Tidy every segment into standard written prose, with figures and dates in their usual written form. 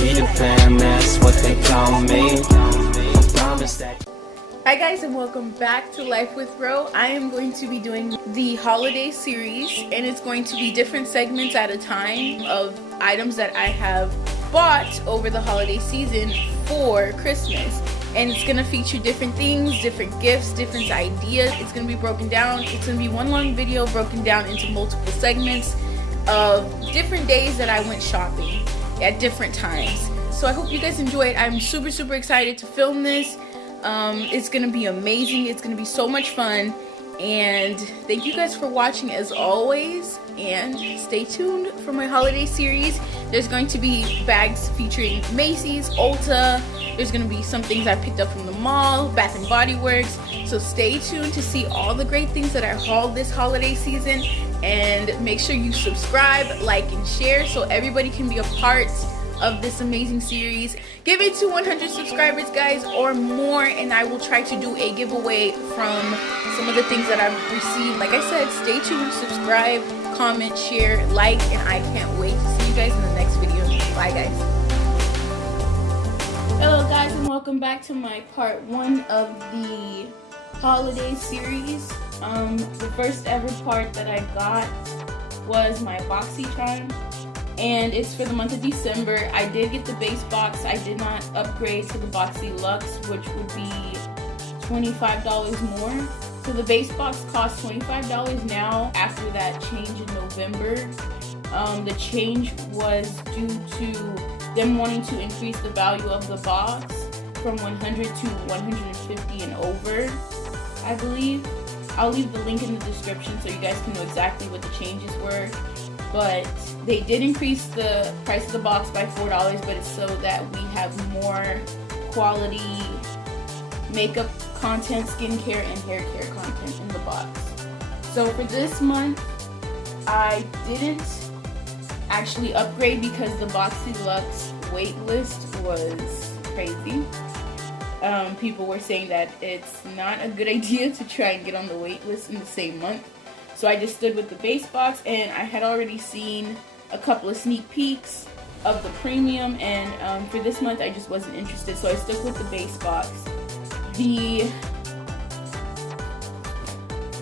Peter Pan, that's what they call me. I promise that. Hi guys, and welcome back to Life with Ro. I am going to be doing the holiday series, and it's going to be different segments at a time of items that I have bought over the holiday season for Christmas. And it's going to feature different things, different gifts, different ideas. It's going to be broken down. It's going to be one long video broken down into multiple segments of different days that I went shopping at different times. So I hope you guys enjoy it. I'm super excited to film this. It's gonna be amazing. It's gonna be so much fun, and thank you guys for watching as always, and stay tuned for my holiday series. There's going to be bags featuring Macy's, Ulta. There's gonna be some things I picked up from the mall, Bath and Body Works. So stay tuned to see all the great things that I hauled this holiday season, and make sure you subscribe, like, and share so everybody can be a part of this amazing series. Give it to 100 subscribers, guys, or more, and I will try to do a giveaway from some of the things that I've received. Like I said, stay tuned, subscribe, comment, share, like, and I can't wait to see you guys in the next video. Bye, guys. Hello, guys, and welcome back to my part 1 of the holiday series. The first ever part that I got was my Boxycharm, and it's for the month of December. I did get the base box. I did not upgrade to the Boxy Luxe, which would be $25 more. So the base box costs $25 now after that change in November. The change was due to them wanting to increase the value of the box from 100 to 150 and over, I believe. I'll leave the link in the description so you guys can know exactly what the changes were. But they did increase the price of the box by $4, but it's so that we have more quality makeup content, skincare, and hair care content in the box. So for this month, I didn't actually upgrade because the Boxy Luxe wait list was crazy. People were saying that it's not a good idea to try and get on the wait list in the same month. So I just stood with the base box, and I had already seen a couple of sneak peeks of the premium, and for this month I just wasn't interested, so I stuck with the base box. The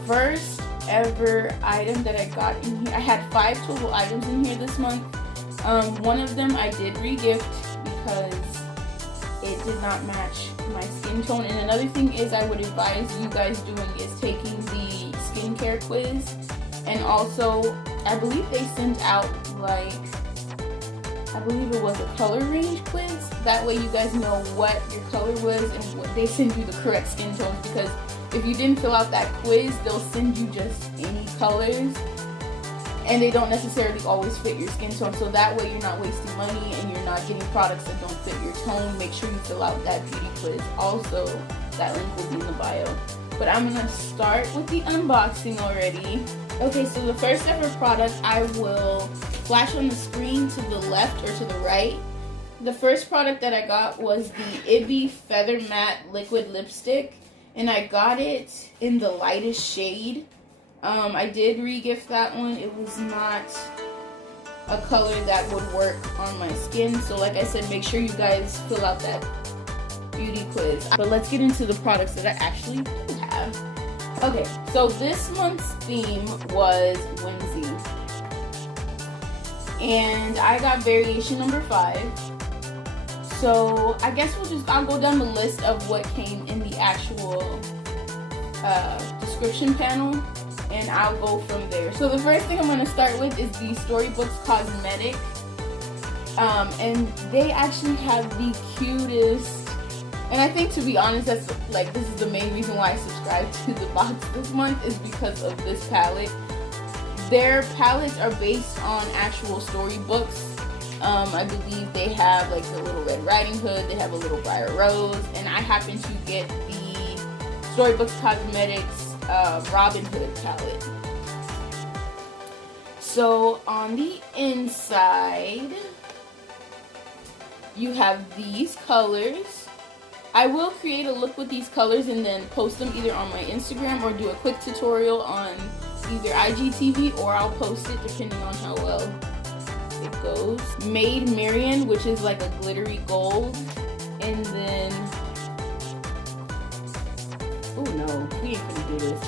first ever item that I got in here, I had 5 total items in here this month. One of them I did re-gift because it did not match my skin tone, and another thing is I would advise you guys doing is taking the skincare quiz, and also I believe they sent out, like, I believe it was a color range quiz. That way you guys know what your color was and what they send you the correct skin tones, because if you didn't fill out that quiz, they'll send you just any colors, and they don't necessarily always fit your skin tone. So that way you're not wasting money and you're not getting products that don't fit your tone. Make sure you fill out that beauty quiz. Also, that link will be in the bio. But I'm gonna start with the unboxing already. Okay, so the first ever product I will flash on the screen to the left or to the right. The first product that I got was the Ibby Feather Matte Liquid Lipstick, and I got it in the lightest shade. I did re-gift that one. It was not a color that would work on my skin, so like I said, make sure you guys fill out that beauty quiz. But let's get into the products that I actually do have. Okay, so this month's theme was whimsy, and I got variation number 5. So I guess I'll go down the list of what came in the actual description panel, and I'll go from there. So the first thing I'm going to start with is the Storybooks Cosmetic, and they actually have the cutest, and I think, to be honest, this is the main reason why I subscribed to the box this month, is because of this palette. Their palettes are based on actual storybooks. I believe they have like the Little Red Riding Hood, they have a Little Briar Rose, and I happen to get the Storybooks Cosmetics Robin Hood palette. So on the inside, you have these colors. I will create a look with these colors and then post them either on my Instagram or do a quick tutorial on either IGTV, or I'll post it depending on how well it goes. Maid Marian, which is like a glittery gold. And then, oh no, we ain't gonna do this.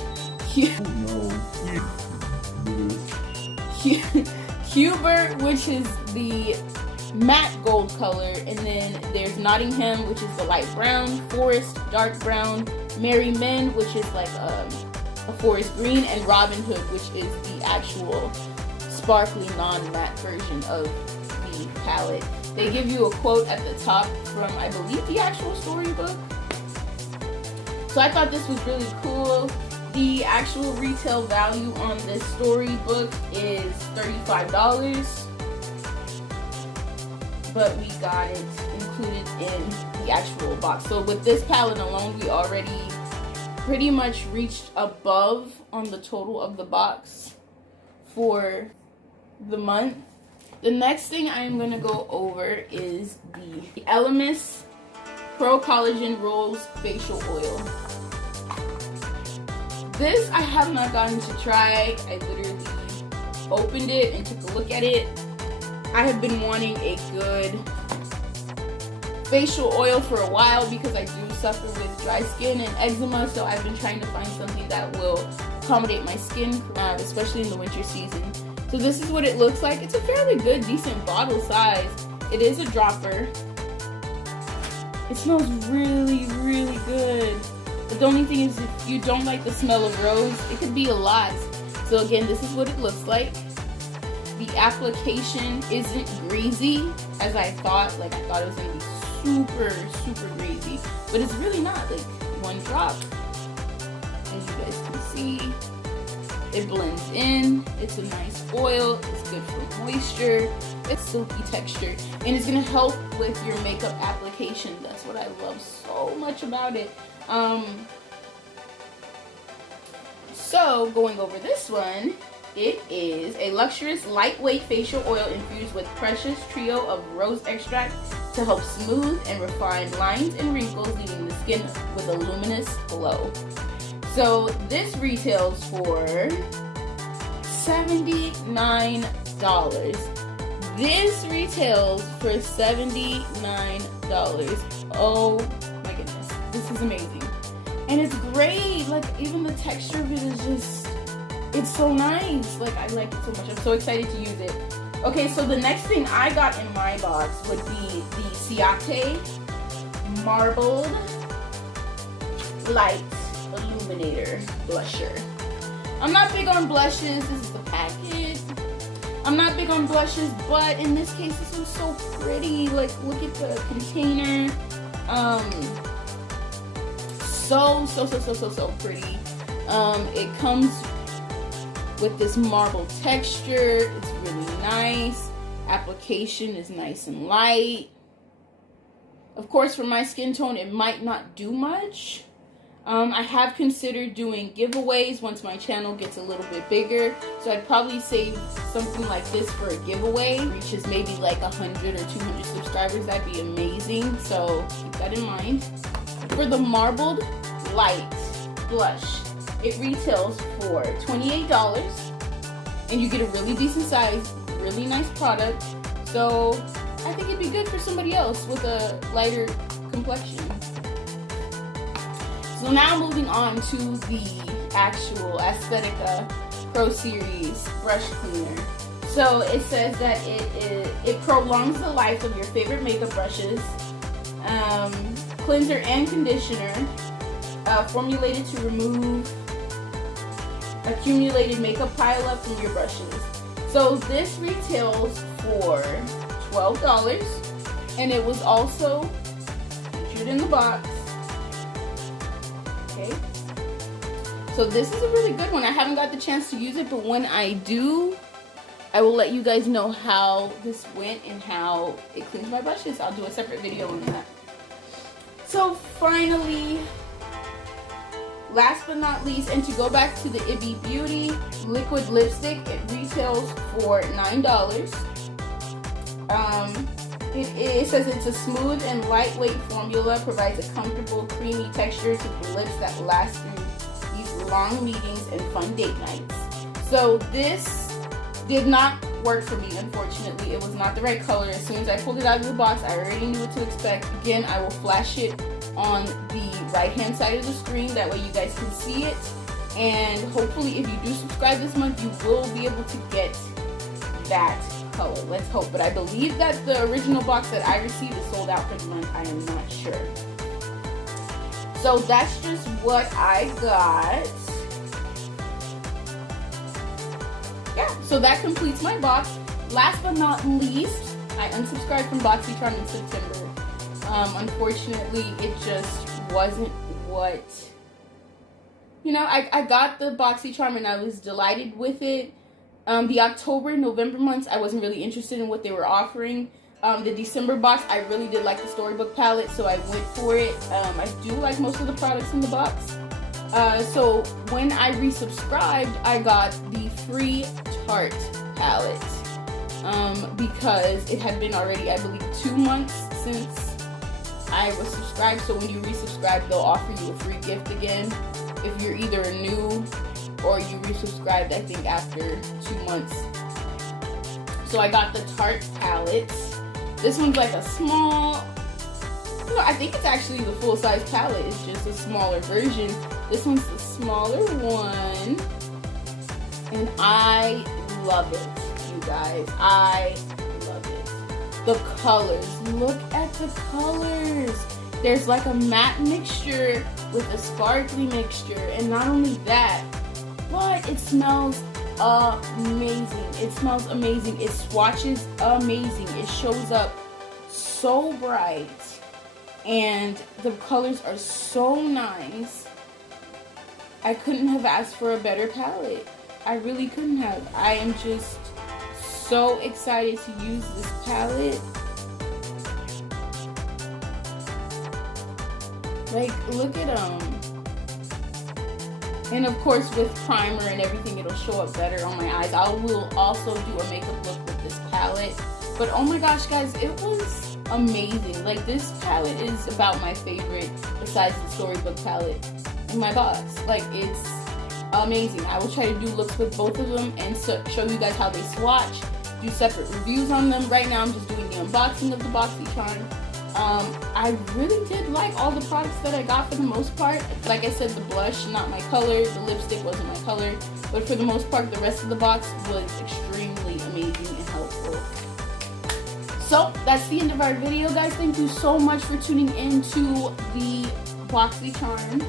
Hubert, which is the matte gold color, and then there's Nottingham, which is the light brown, Forest, dark brown, Merry Men, which is like a forest green, and Robin Hood, which is the actual sparkly non-matte version of the palette. They give you a quote at the top from, I believe, the actual storybook. So I thought this was really cool. The actual retail value on this storybook is $35, but we got it included in the actual box. So with this palette alone, we already pretty much reached above on the total of the box for the month. The next thing I am going to go over is the Elemis Pro Collagen Rose Facial Oil. This I have not gotten to try. I literally opened it and took a look at it. I have been wanting a good facial oil for a while because I do suffer with dry skin and eczema, so I've been trying to find something that will accommodate my skin, especially in the winter season. So this is what it looks like. It's a fairly good, decent bottle size. It is a dropper. It smells really, really good. But the only thing is, if you don't like the smell of rose, it could be a lot. So again, this is what it looks like. The application isn't greasy as I thought. Like, I thought it was gonna be super, super greasy, but it's really not. Like, one drop, as you guys can see, it blends in. It's a nice oil. It's good for moisture. It's silky texture, and it's gonna help with your makeup application. That's what I love so much about it. So going over this one, it is a luxurious lightweight facial oil infused with precious trio of rose extract to help smooth and refine lines and wrinkles, leaving the skin with a luminous glow. So this retails for $79. This retails for $79. Oh my goodness, this is amazing. And it's great. Like, even the texture of it is just, it's so nice. Like, I like it so much. I'm so excited to use it. Okay, so the next thing I got in my box would be the Ciate Marbled Light Illuminator Blusher. I'm not big on blushes. This is the package. I'm not big on blushes, but in this case, this one's so pretty. Like, look at the container. So pretty. It comes with this marble texture. It's really nice. Application is nice and light. Of course, for my skin tone, it might not do much. I have considered doing giveaways once my channel gets a little bit bigger, so I'd probably save something like this for a giveaway. Reaches maybe like 100 or 200 subscribers. That'd be amazing, so keep that in mind. For the Marbled Light Blush, it retails for $28, and you get a really decent size, really nice product, so I think it'd be good for somebody else with a lighter complexion. So now moving on to the actual Aesthetica Pro Series brush cleaner. So it says that it prolongs the life of your favorite makeup brushes, cleanser and conditioner, formulated to remove accumulated makeup pileup from your brushes. So this retails for $12, and it was also featured in the box. Okay, so this is a really good one. I haven't got the chance to use it, but when I do, I will let you guys know how this went and how it cleans my brushes. I'll do a separate video on that. So finally, last but not least, and to go back to the Ibby Beauty liquid lipstick, it retails for $9. It says it's a smooth and lightweight formula, provides a comfortable, creamy texture to the lips that last through these long meetings and fun date nights. So this did not work for me, unfortunately. It was not the right color. As soon as I pulled it out of the box, I already knew what to expect. Again, I will flash it on the right-hand side of the screen. That way you guys can see it. And hopefully, if you do subscribe this month, you will be able to get that color. Let's hope. But I believe that the original box that I received is sold out for the month. I am not sure. So that's just what I got. Yeah, so that completes my box. Last but not least, I unsubscribed from Boxycharm in September. Unfortunately, it just wasn't what, you know, I got the Boxycharm and I was delighted with it. The October, November months, I wasn't really interested in what they were offering. The December box, I really did like the storybook palette, so I went for it. I do like most of the products in the box. So when I resubscribed, I got the free Tarte palette because it had been already, I believe, 2 months since I was subscribed. So when you resubscribe, they'll offer you a free gift again if you're either new or you resubscribed, I think, after 2 months. So I got the Tarte palette. This one's like a small, you know, I think it's actually the full-size palette. It's just a smaller version. This one's the smaller one. And I love it, you guys. I love it. The colors. Look at the colors. There's like a matte mixture with a sparkly mixture. And not only that, but it smells amazing. It smells amazing. It swatches amazing. It shows up so bright. And the colors are so nice. I couldn't have asked for a better palette. I really couldn't have. I am just so excited to use this palette. Like, look at them. And of course, with primer and everything, it'll show up better on my eyes. I will also do a makeup look with this palette. But oh my gosh, guys, it was amazing. Like, this palette is about my favorite besides the storybook palette in my box. Like, it's amazing. I will try to do looks with both of them and show you guys how they swatch, do separate reviews on them. Right now, I'm just doing the unboxing of the Boxycharm. I really did like all the products that I got for the most part. Like I said, the blush, not my color. The lipstick wasn't my color. But for the most part, the rest of the box was extremely amazing and helpful. So, that's the end of our video, guys. Thank you so much for tuning in to the Boxycharm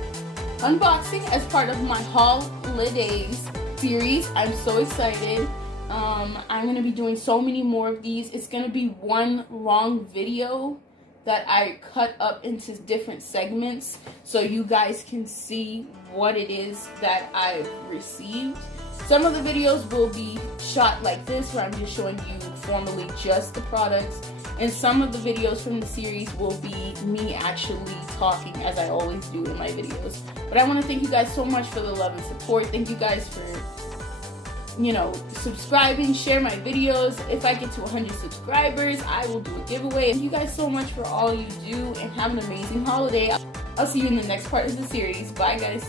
unboxing as part of my Haul-Idays series. I'm so excited. I'm going to be doing so many more of these. It's going to be one long video that I cut up into different segments so you guys can see what it is that I've received. Some of the videos will be shot like this, where I'm just showing you formally just the products, and some of the videos from the series will be me actually talking, as I always do in my videos. But I want to thank you guys so much for the love and support. Thank you guys for, you know, subscribing, share my videos. If I get to 100 subscribers, I will do a giveaway. Thank you guys so much for all you do, and have an amazing holiday. I'll see you in the next part of the series. Bye, guys.